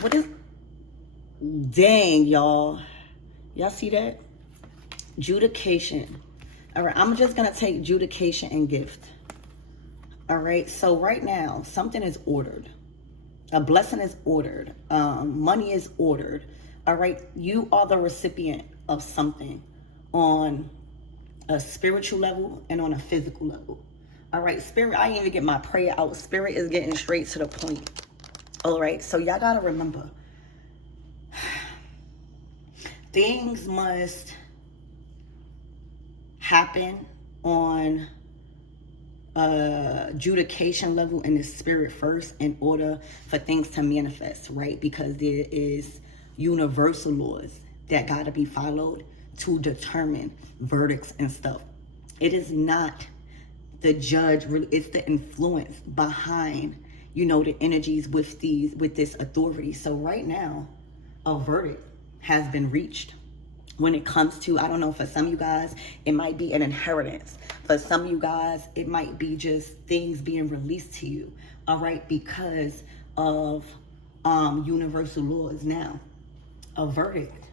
What is, dang, y'all. Y'all see that? Judication. All right, I'm just going to take judication and gift. All right, so right now, something is ordered. A blessing is ordered. Money is ordered. All right, you are the recipient of something on a spiritual level and on a physical level. All right, spirit, I didn't even get my prayer out. Spirit is getting straight to the point. All right, so y'all got to remember, things must happen on adjudication level in the spirit first in order for things to manifest, right? Because there is universal laws that got to be followed to determine verdicts and stuff. It is not the judge, really, it's the influence behind, the energies with this authority. So right now, a verdict has been reached. When it comes to, I don't know, for some of you guys, it might be an inheritance. For some of you guys, it might be just things being released to you, all right, because of universal laws. Now, a verdict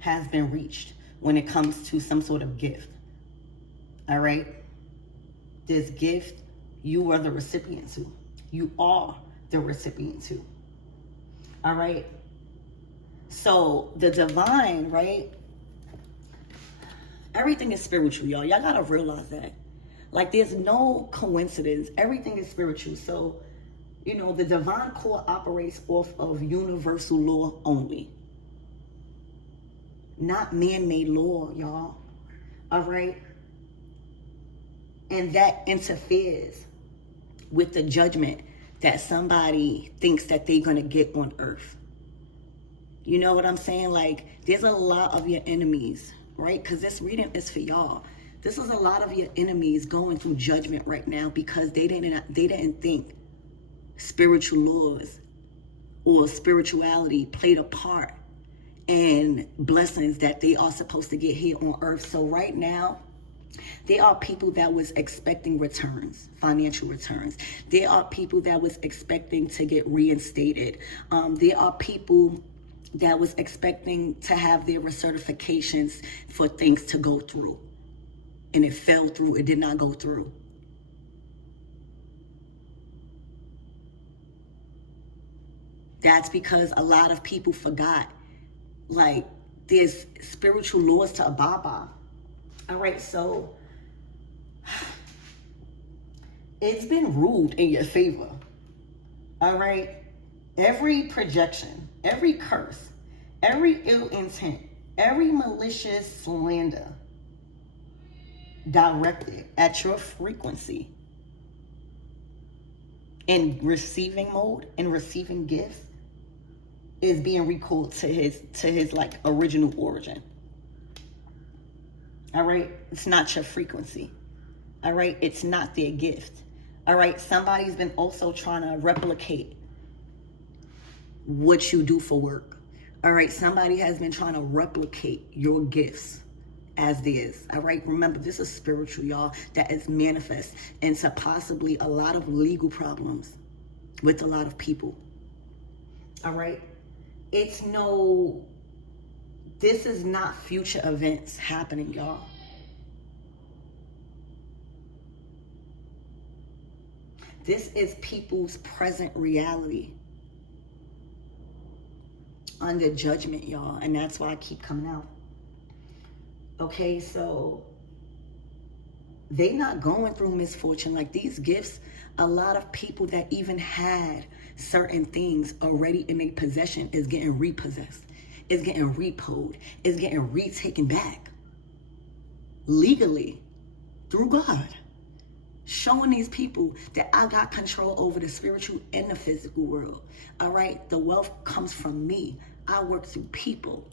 has been reached when it comes to some sort of gift, all right? This gift, you are the recipient to. You are the recipient to, all right? So the divine, right? Everything is spiritual, y'all. Y'all gotta realize that. Like, there's no coincidence. Everything is spiritual. So, the divine core operates off of universal law only. Not man-made law, y'all. All right? And that interferes with the judgment that somebody thinks that they're gonna get on earth. You know what I'm saying? Like, there's a lot of your enemies, right? Because this reading is for y'all. This is a lot of your enemies going through judgment right now because they didn't think spiritual laws or spirituality played a part in blessings that they are supposed to get here on earth. So right now, there are people that was expecting returns, financial returns. There are people that was expecting to get reinstated. There are people that was expecting to have their recertifications for things to go through. And it fell through. It did not go through. That's because a lot of people forgot, like, there's spiritual laws to abide by. All right, so it's been ruled in your favor. All right? Every projection, every curse, every ill intent, every malicious slander directed at your frequency in receiving mode, in receiving gifts, is being recalled to his like original origin. All right? It's not your frequency. All right? It's not their gift. All right? Somebody's been also trying to replicate what you do for work. All right? Somebody has been trying to replicate your gifts as theirs. All right? Remember, this is spiritual, y'all, that is manifest into possibly a lot of legal problems with a lot of people. All right? This is not future events happening, y'all. This is people's present reality under judgment, y'all. And that's why I keep coming out. Okay, so they not going through misfortune. Like, these gifts, a lot of people that even had certain things already in their possession is getting repossessed. It's getting repoed. It's getting retaken back. Legally. Through God. Showing these people that I got control over the spiritual and the physical world. All right? The wealth comes from me. I work through people.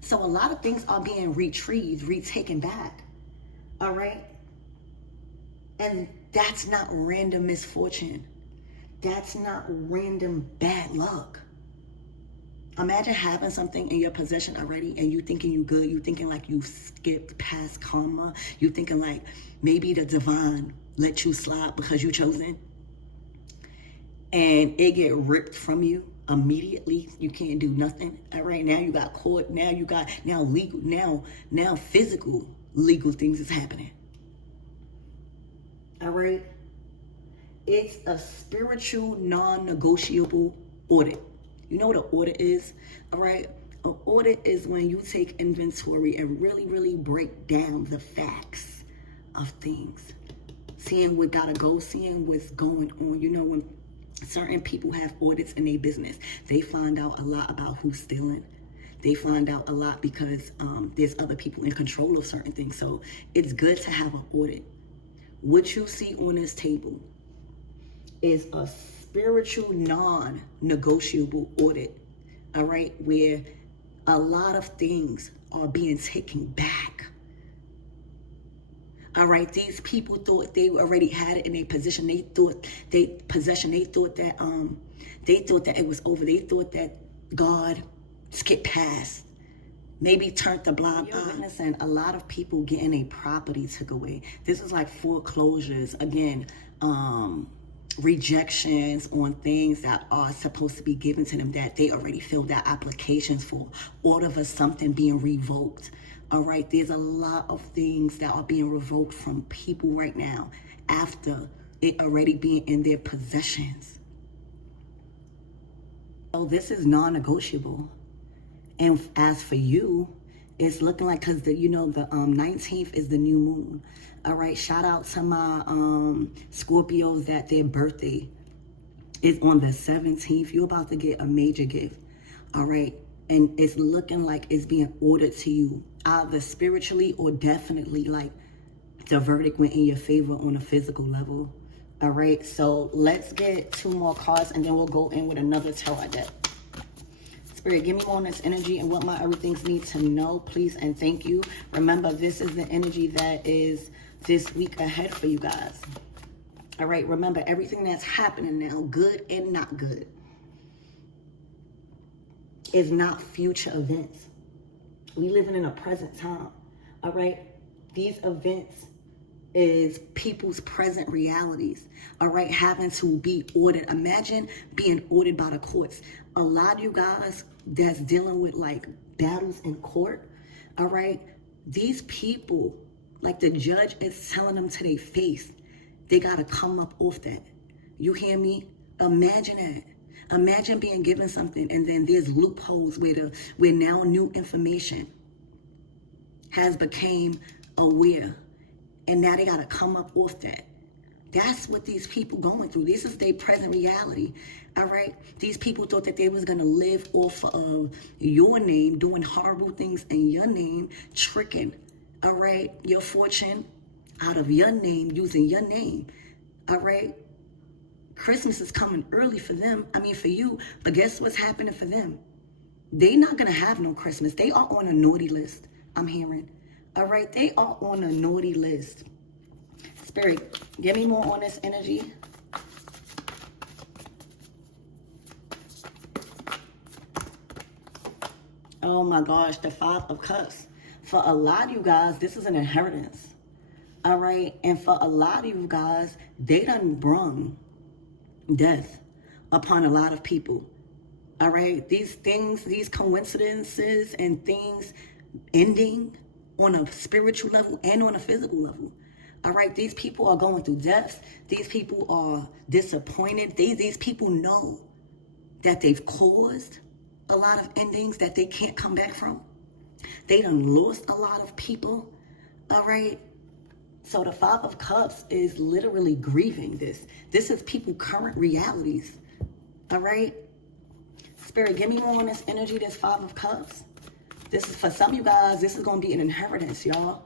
So a lot of things are being retrieved, retaken back. All right? And that's not random misfortune. That's not random bad luck. Imagine having something in your possession already and you thinking you good. You thinking like you skipped past karma. You thinking like maybe the divine let you slide because you chosen. and it get ripped from you immediately. You can't do nothing. All right, now you got court. Now you got legal. Now physical legal things is happening. All right, it's a spiritual non-negotiable audit. You know what an audit is? All right, an audit is when you take inventory and really break down the facts of things, seeing what gotta go, seeing what's going on. You know, when certain people have audits in their business, they find out a lot about who's stealing. They find out a lot because there's other people in control of certain things. So it's good to have an audit. What you see on this table is a spiritual non-negotiable audit, all right, where a lot of things are being taken back. All right, these people thought they already had it in their position. They thought that it was over. They thought that God skipped past, maybe turned the blind eye. Witnessing a lot of people getting a property took away. This is like foreclosures again, rejections on things that are supposed to be given to them that they already filled out applications for. All of a something being revoked. All right, there's a lot of things that are being revoked from people right now after it already being in their possessions. So this is non-negotiable. And as for you, it's looking like, because the 19th is the new moon. All right, shout out to my Scorpios that their birthday is on the 17th. You're about to get a major gift. All right, and it's looking like it's being ordered to you, either spiritually or definitely like the verdict went in your favor on a physical level. All right, so let's get 2 more cards and then we'll go in with another tarot deck. Spirit, give me more on this energy and what my everythings need to know, please and thank you. Remember, this is the energy that is this week ahead for you guys. All right, remember everything that's happening now, good and not good, is not future events. We living in a present time. All right, these events is people's present realities. All right, having to be ordered. Imagine being ordered by the courts. A lot of you guys that's dealing with like battles in court, all right, these people, like the judge is telling them to their face, they got to come up off that. You hear me? Imagine that. Imagine being given something and then there's loopholes where now new information has became aware, and now they got to come up off that. That's what these people going through. This is their present reality. All right, these people thought that they was gonna live off of your name, doing horrible things in your name, tricking, all right, your fortune out of your name, using your name. All right, Christmas is coming early for them. I mean for you, but guess what's happening for them? They not gonna have no Christmas. They are on a naughty list, I'm hearing. All right, they are on a naughty list. Spirit, give me more on this energy. Oh my gosh, the 5 of Cups. For a lot of you guys, this is an inheritance. All right, and for a lot of you guys, they done brung death upon a lot of people. All right, these things, these coincidences and things ending on a spiritual level and on a physical level. All right, these people are going through deaths. These people are disappointed. These people know that they've caused a lot of endings that they can't come back from. They done lost a lot of people. All right. So the 5 of Cups is literally grieving this. This is people current realities. All right. Spirit, give me more on this energy, this 5 of Cups. This is for some of you guys, this is going to be an inheritance, y'all.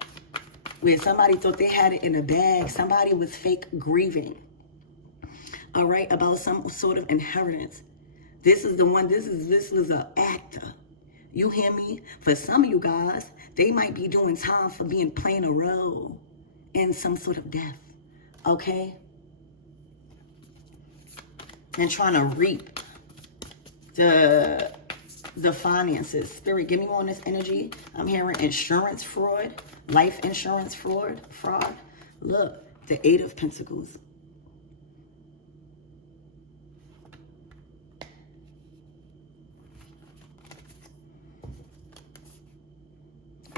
Where somebody thought they had it in a bag. Somebody was fake grieving. All right, about some sort of inheritance. This is the one, this was an actor. You hear me? For some of you guys, they might be doing time for playing a role in some sort of death. Okay? And trying to reap the finances. Spirit, give me more on this energy. I'm hearing insurance fraud, life insurance fraud. Look, the 8 of Pentacles.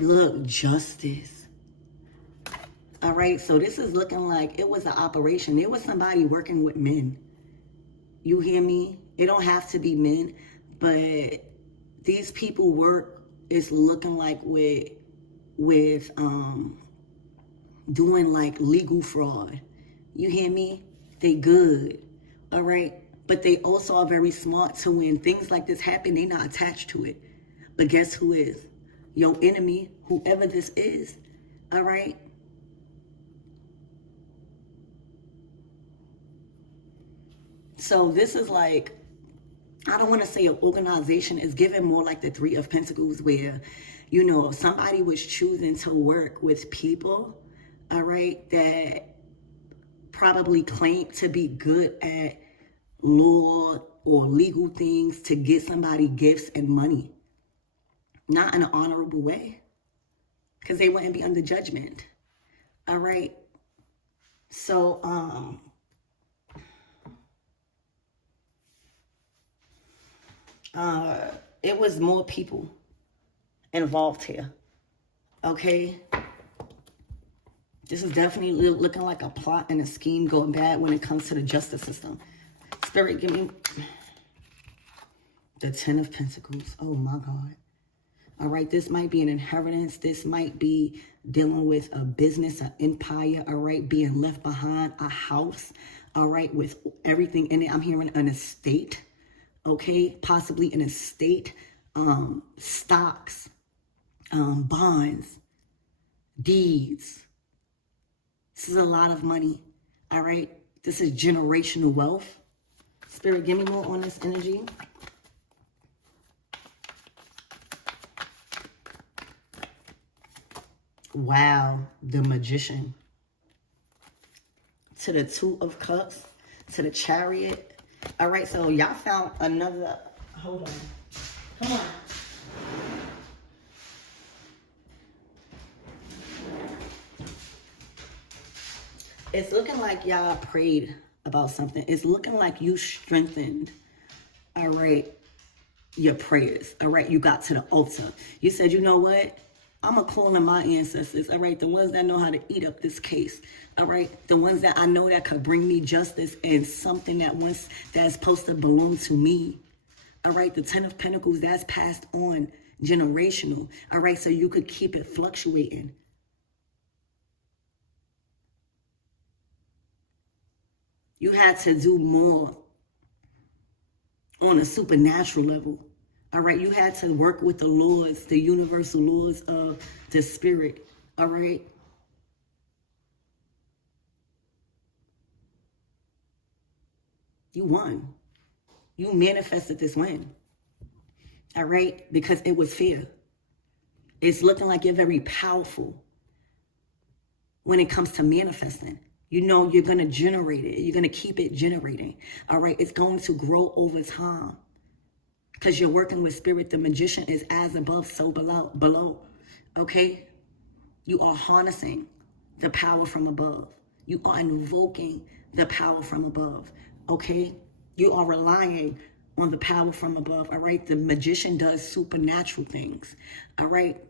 Look, justice. All right, so this is looking like it was an operation. There was somebody working with men. You hear me? It don't have to be men, but these people work. It's looking like with doing like legal fraud. You hear me? They good. All right, but they also are very smart. So when things like this happen, they not attached to it. But guess who is? Your enemy, whoever this is. All right. So this is like, I don't want to say an organization. Is given more like the Three of Pentacles, where, you know, somebody was choosing to work with people, all right, that probably claim to be good at law or legal things to get somebody gifts and money. Not in an honorable way, because they wouldn't be under judgment. All right. So, it was more people involved here. Okay. This is definitely looking like a plot and a scheme going bad when it comes to the justice system. Spirit, give me the Ten of Pentacles. Oh my God. All right, this might be an inheritance. This might be dealing with a business, an empire, all right, being left behind, a house, all right, with everything in it. I'm hearing an estate, okay, possibly an estate, stocks, bonds, deeds. This is a lot of money, all right? This is generational wealth. Spirit, give me more on this energy. Wow, the Magician. To the Two of Cups, to the Chariot. All right, so y'all found another, hold on. Come on. It's looking like y'all prayed about something. It's looking like you strengthened, all right, your prayers. All right, you got to the altar. You said, you know what? I'm going to call on my ancestors, all right, the ones that know how to eat up this case, all right, the ones that I know that could bring me justice and something that's supposed to belong to me, all right, the Ten of Pentacles, that's passed on, generational, all right, so you could keep it fluctuating. You had to do more on a supernatural level. All right, you had to work with the laws, the universal laws of the spirit. All right. You won. You manifested this win. All right, because it was fair. It's looking like you're very powerful when it comes to manifesting. You know, you're going to generate it. You're going to keep it generating. All right. It's going to grow over time because you're working with spirit. The Magician is as above, so below. Okay. You are harnessing the power from above. You are invoking the power from above. Okay. You are relying on the power from above. All right. The Magician does supernatural things. All right.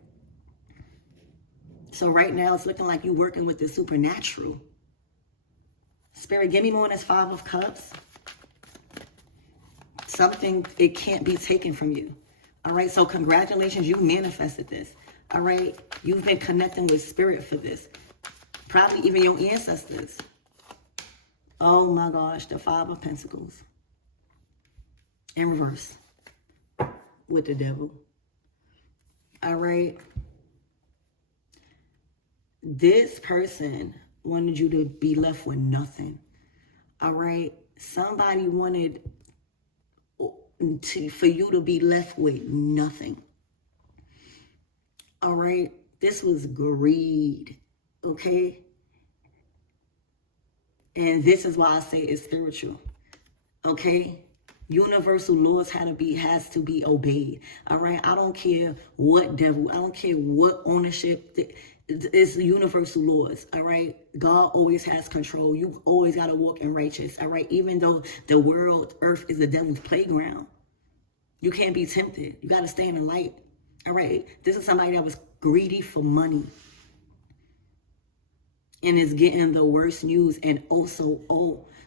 So right now it's looking like you're working with the supernatural. Spirit, give me more on this Five of Cups. Something, it can't be taken from you. All right, so congratulations, you manifested this. All right, you've been connecting with spirit for this. Probably even your ancestors. Oh my gosh, the Five of Pentacles. In reverse. With the devil. All right. This person wanted you to be left with nothing. All right. Somebody wanted for you to be left with nothing. All right. This was greed. Okay. And this is why I say it's spiritual. Okay. Universal laws has to be obeyed. All right. I don't care what devil. I don't care what ownership. It's the universal laws, all right? God always has control. You always got to walk in righteous, all right? Even though the world, earth is the devil's playground, you can't be tempted. You got to stay in the light, all right? This is somebody that was greedy for money, and is getting the worst news. And also,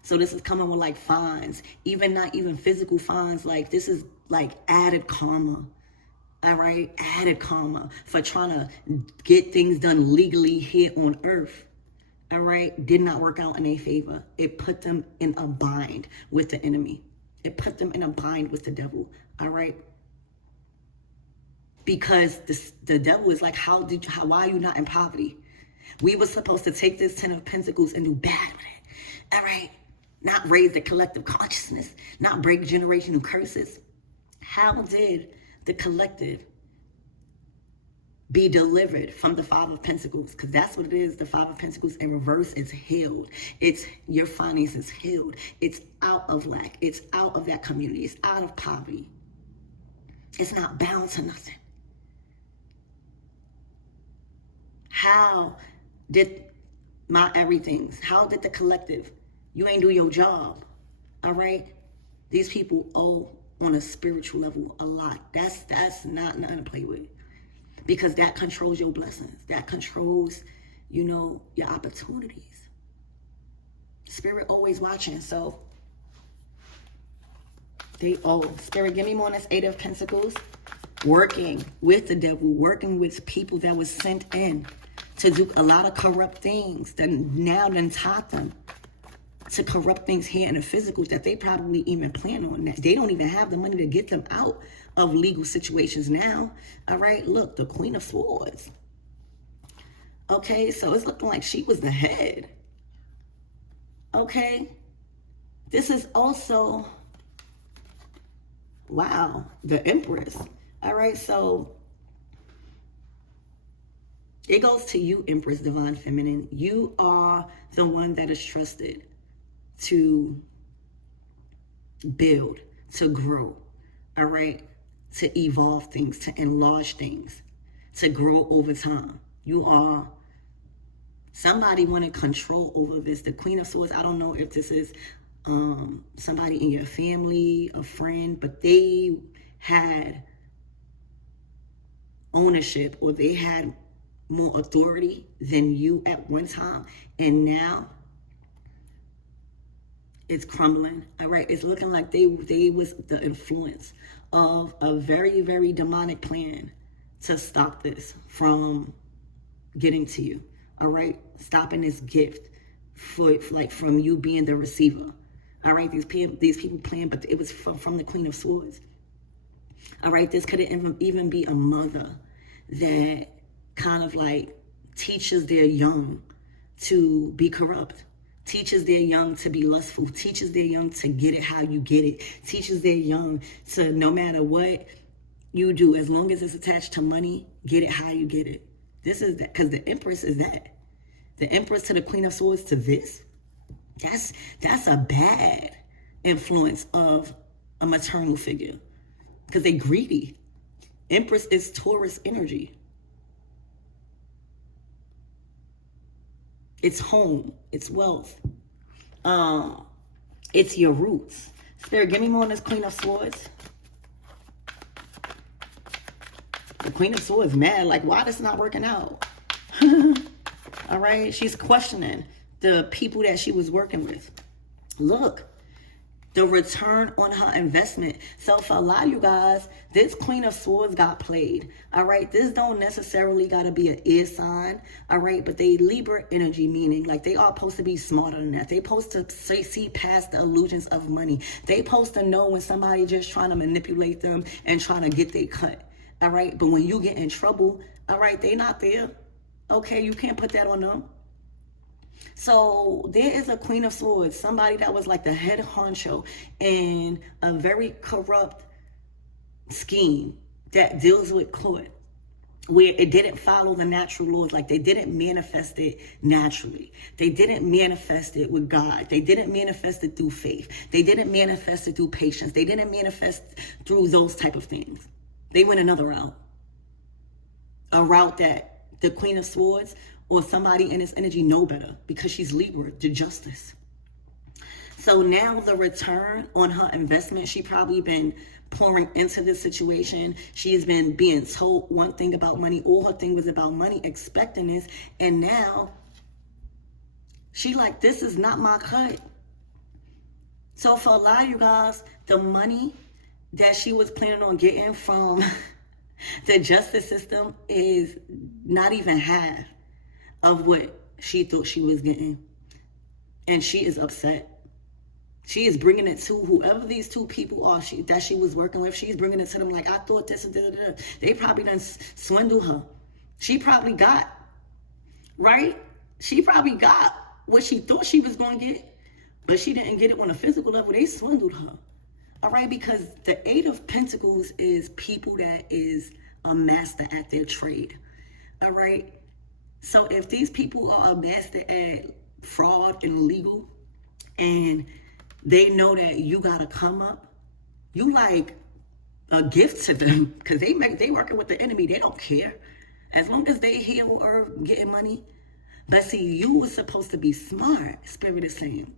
so this is coming with like fines, even not even physical fines. Like this is like added karma. All right, added karma for trying to get things done legally here on earth. All right, did not work out in their favor. It put them in a bind with the enemy. It put them in a bind with the devil. All right, because the devil is like, why are you not in poverty? We were supposed to take this 10 of Pentacles and do bad with it. All right, not raise the collective consciousness, not break generational curses. How did the collective be delivered from the Five of Pentacles? Because that's what it is. The Five of Pentacles in reverse is healed. It's your finances healed. It's out of lack. It's out of that community. It's out of poverty. It's not bound to nothing. How did my everythings, how did the collective, you ain't do your job, all right? These people owe on a spiritual level a lot. That's not nothing to play with, because that controls your blessings. That controls, your opportunities. Spirit always watching. So they owe. Spirit, give me more on this Eight of Pentacles. Working with the devil, working with people that was sent in to do a lot of corrupt things, that now done taught them to corrupt things here in the physical that they probably even plan on. They don't even have the money to get them out of legal situations now. All right, look, the Queen of Swords. Okay, so it's looking like she was the head. Okay, this is also, wow, the Empress. All right, so it goes to you, Empress, Divine Feminine. You are the one that is trusted to build, to grow, all right, to evolve things, to enlarge things, to grow over time. You are somebody wanting control over this. The Queen of Swords, I don't know if this is somebody in your family, a friend, but they had ownership, or they had more authority than you at one time, and now it's crumbling. All right, it's looking like they was the influence of a very, very demonic plan to stop this from getting to you. All right, stopping this gift from you being the receiver. All right, these people plan, but it was from the Queen of Swords. All right, this could even be a mother that kind of like teaches their young to be corrupt, teaches their young to be lustful, teaches their young to get it how you get it, teaches their young to, no matter what you do, as long as it's attached to money, get it how you get it. This is that, because the Empress is that. The Empress to the Queen of Swords to this, that's a bad influence of a maternal figure, because they greedy. Empress is Taurus energy. It's home, it's wealth, it's your roots. Spirit, give me more on this Queen of Swords. The Queen of Swords mad, like, why this not working out? All right, she's questioning the people that she was working with. Look, the return on her investment. So for a lot of you guys, this Queen of Swords got played. All right, this don't necessarily got to be an air sign. All right, but they Libra energy, meaning like they are supposed to be smarter than that. They supposed to see past the illusions of money. They supposed to know when somebody just trying to manipulate them and trying to get their cut. All right, but when you get in trouble, all right, they not there. Okay, you can't put that on them. So there is a Queen of Swords, somebody that was like the head honcho in a very corrupt scheme that deals with court, where it didn't follow the natural laws. Like they didn't manifest it naturally. They didn't manifest it with God. They didn't manifest it through faith. They didn't manifest it through patience. They didn't manifest through those type of things. They went another route. A route that the Queen of Swords or somebody in this energy know better, because she's Libra, the justice. So now the return on her investment, she probably been pouring into this situation. She has been being told one thing about money. All her thing was about money, expecting this. And now she like, this is not my cut. So for a lot of you guys, the money that she was planning on getting from the justice system is not even half of what she thought she was getting. And she is upset. She is bringing it to whoever these two people are that she was working with. She's bringing it to them like, I thought this and da. They probably done swindled her. She probably got, right? She probably got what she thought she was going to get, but she didn't get it on a physical level. They swindled her. All right, because the Eight of Pentacles is people that is a master at their trade. All right. So if these people are a master at fraud and illegal, and they know that you gotta come up, you like a gift to them, because they working with the enemy. They don't care as long as they here on earth getting money. But see, you were supposed to be smart, Spirit is saying.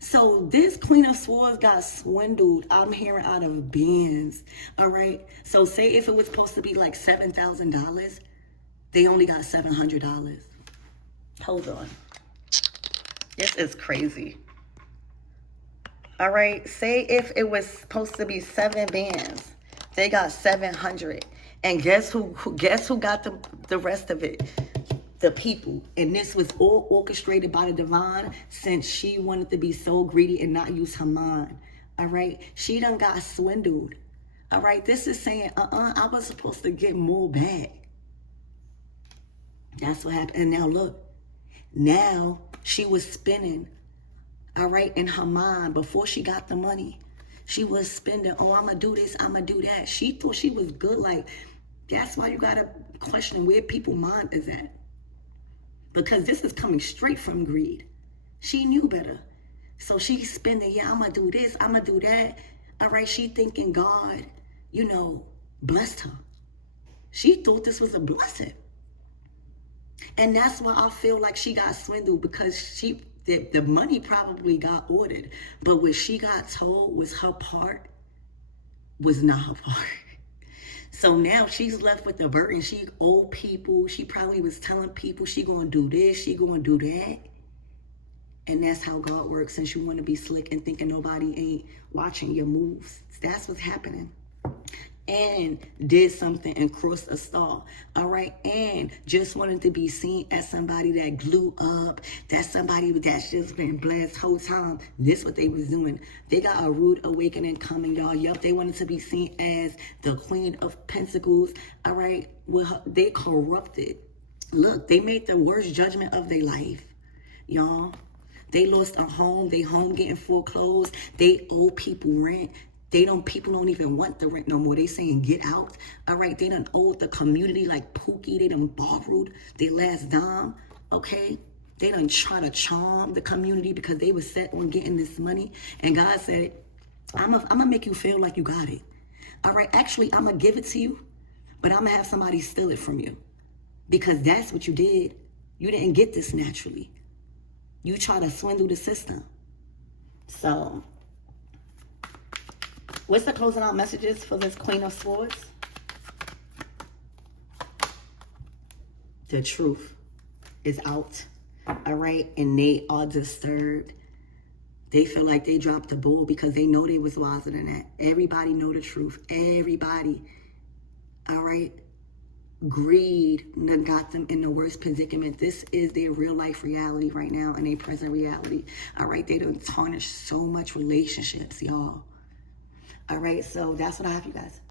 So this Queen of Swords got swindled. I'm hearing out of bands. All right. So say if it was supposed to be like $7,000, they only got $700. Hold on. This is crazy. All right. Say if it was supposed to be 7 bands, they got 700. And guess who got the rest of it? The people. And this was all orchestrated by the divine, since she wanted to be so greedy and not use her mind. All right. She done got swindled. All right. This is saying, I was supposed to get more back. That's what happened. And now look, now she was spending, all right, in her mind before she got the money. She was spending, oh, I'm going to do this, I'm going to do that. She thought she was good. Like, that's why you got to question where people's mind is at. Because this is coming straight from greed. She knew better. So she's spending, yeah, I'm going to do this, I'm going to do that. All right, she thinking God, blessed her. She thought this was a blessing. And that's why I feel like she got swindled, because the money probably got ordered. But what she got told was her part was not her part. So now she's left with the burden. She owed people. She probably was telling people she going to do this, she going to do that. And that's how God works, since you want to be slick and thinking nobody ain't watching your moves. That's what's happening. And did something and crossed a star. All right. And just wanted to be seen as somebody that blew up. That's somebody that's just been blessed whole time. This what they was doing. They got a rude awakening coming, y'all. Yup. They wanted to be seen as the Queen of Pentacles. All right. Well, they corrupted. Look, they made the worst judgment of their life, y'all. They lost a home. They home getting foreclosed. They owe people rent. People don't even want the rent no more. They saying get out. All right. They done owed the community like Pookie. They done borrowed their last dime. Okay. They done try to charm the community because they was set on getting this money. And God said, I'm gonna make you feel like you got it. All right. Actually, I'm gonna give it to you, but I'm gonna have somebody steal it from you, because that's what you did. You didn't get this naturally. You try to swindle the system. So what's the closing out messages for this Queen of Swords? The truth is out. All right. And they are disturbed. They feel like they dropped the ball because they know they was wiser than that. Everybody know the truth. Everybody. All right. Greed got them in the worst predicament. This is their real life reality right now, and their present reality. All right. They done tarnished so much relationships, y'all. All right, so that's what I have, you guys.